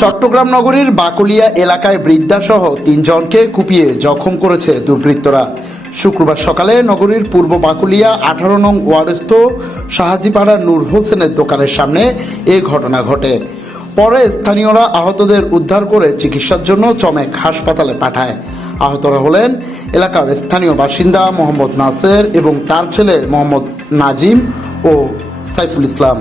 চট্টগ্রাম নগরীর বাকুলিয়া এলাকায় বৃদ্ধাসহ তিনজনকে কুপিয়ে জখম করেছে দুর্বৃত্তরা। শুক্রবার সকালে নগরীর পূর্ব বাকুলিয়া আঠারো নং ওয়ার্ডস্থ শাহাজিপাড়া নূর হোসেনের দোকানের সামনে এ ঘটনা ঘটে। পরে স্থানীয়রা আহতদের উদ্ধার করে চিকিৎসার জন্য চমেক হাসপাতালে পাঠায়। আহতরা হলেন এলাকার স্থানীয় বাসিন্দা মোহাম্মদ নাসের এবং তার ছেলে মোহাম্মদ নাজিম ও সাইফুল ইসলাম।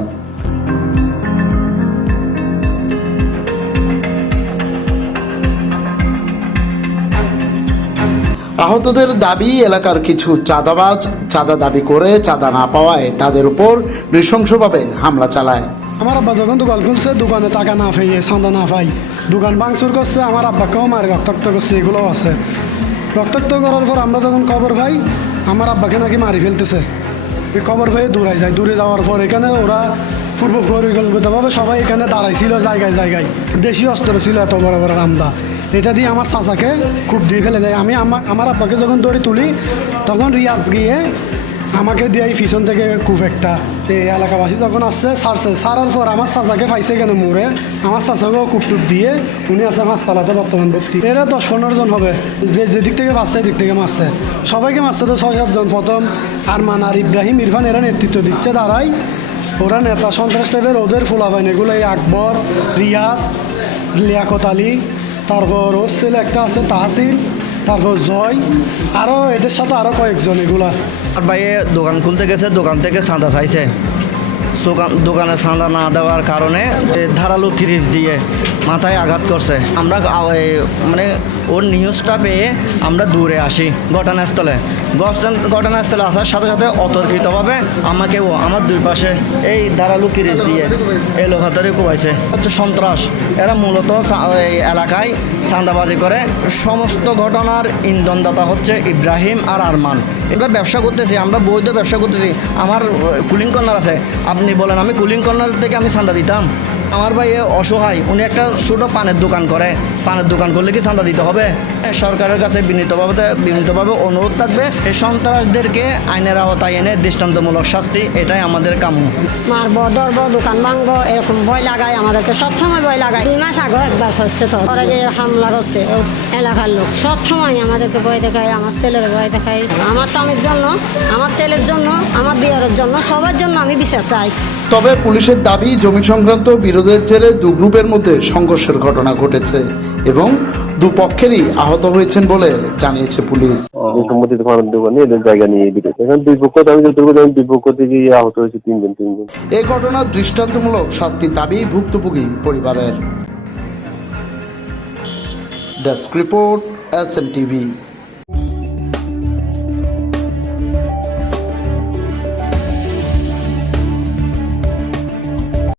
আহতদের দাবি, এলাকার কিছু চাঁদাবাজ চাঁদা দাবি করে চাঁদা না পাওয়ায় তাদের উপর নৃশংসভাবে হামলা চালায়। আমার আব্বা যখন দোকান খুলছে, দোকানে টাকা না পাইয়ে, চাঁদা না পাই। দোকান ভাঙচুর করছে, আমার আব্বাকেও মারে রক্তাক্ত করছে, এগুলোও আছে। রক্তাক্ত করার পর আমরা যখন খবর পাই, আমার আব্বাকে নাকি মারি ফেলতেছে। এই খবর পেয়ে দূরে যায়। দূরে যাওয়ার পর এখানে ওরা পূর্ব পরিকল্পিতভাবে সবাই এখানে দাঁড়াইছিল জায়গায় জায়গায়। দেশি অস্ত্র ছিল এত বড় বড় রামদা। এটা দিয়ে আমার চাচাকে খুব দিয়ে ফেলে দেয়। আমি আমার আমার আব্বাকে যখন দড়ি তুলি, তখন রিয়াজ গিয়ে আমাকে দিয়ে পিছন থেকে খুব একটা এই এলাকাবাসী যখন আসছে সারছে সারার পর আমার চাচাকে পাইছে কেন মোড়ে? আমার চাচাকেও কুপটুপ দিয়ে উনি আছে মাছতলাতে বর্তমান ভর্তি। এরা দশ পনেরো জন হবে। যে যেদিক থেকে মারছে, এদিক থেকে মারছে। সবাইকে মারছে তো ছয় সাতজন। প্রথম আরমান আর ইব্রাহিম ইরফান এরা নেতৃত্ব দিচ্ছে, দাঁড়াই। ওরা নেতা সন্ত্রাস টাইপের ওদের ফুলাবাইন এগুলো এই আকবর, রিয়াজ, লিয়াকত আলী তারপর ওর ছেলে একটা আছে তাহসিল তারপর জয় আরও এদের সাথে আরও কয়েকজন এগুলা। আর ভাইয়ে দোকান খুলতে গেছে, দোকান থেকে চাঁদা চাইছে। দোকানে চাঁদা না দেওয়ার কারণে ধারালো ফ্রিজ দিয়ে মাথায় আঘাত করছে। আমরা মানে ওর নিউজটা পেয়ে আমরা দূরে আসি ঘটনাস্থলে। ঘটনা- ঘটনাস্থলে আসার সাথে সাথে অতর্কিতভাবে আমাকেও আমার দুই পাশে এই ধারালো কিরিচ দিয়ে এই লোকাতরে কুবাইছে। হচ্ছে সন্ত্রাস। এরা মূলত এই এলাকায় চাঁদাবাজি করে। সমস্ত ঘটনার ইন্ধনদাতা হচ্ছে ইব্রাহিম আর আরমান। আমরা ব্যবসা করতেছি, আমরা বৈধ ব্যবসা করতেছি। আমার কুলিং কর্নার আছে। আপনি বলেন, আমি কুলিং কর্নার থেকে আমি চাঁদা দিতাম? আমার ভাই অসহায়, উনি একটা ছোটো পানের দোকান করে। পানের দোকান করলে কি চাঁদা দিতে হবে? সরকারের কাছে বিনীতভাবে বিনীতভাবে অনুরোধ থাকবে এই সন্ত্রাসদেরকে আইনের আওতায় এনে দৃষ্টান্তমূলক শাস্তি এটাই আমাদের কাম্য। মারব ধরবো দোকান ভাঙবো এরকম ভয় লাগায় আমাদেরকে সবসময় ভয় লাগায়। দুই মাস আগে একবার হচ্ছে তো পরে যে হামলা করছে ও এলাকার লোক সবসময় আমাদেরকে ভয় দেখায় আমার ছেলের ভয় দেখায়। আমার স্বামীর জন্য আমার ছেলের জন্য আমার দিয়ারের জন্য সবার জন্য আমি বিচার চাই। তবে পুলিশের দাবি জমি সংক্রান্ত বিরোধের জেরে দু গ্রুপের মধ্যে সংঘর্ষের ঘটনা ঘটেছে। এবং দুপক্ষেরই আহত হয়েছেন বলে জানিয়েছে পুলিশ। জায়গা নিয়ে দুই পক্ষ আমি যতটুকু জানি দুই পক্ষ থেকে আহত হয়েছে তিনজন তিনজন। এই ঘটনার দৃষ্টান্তমূলক শাস্তি দাবি ভুক্তভোগী পরিবারের। Desk report S N TV.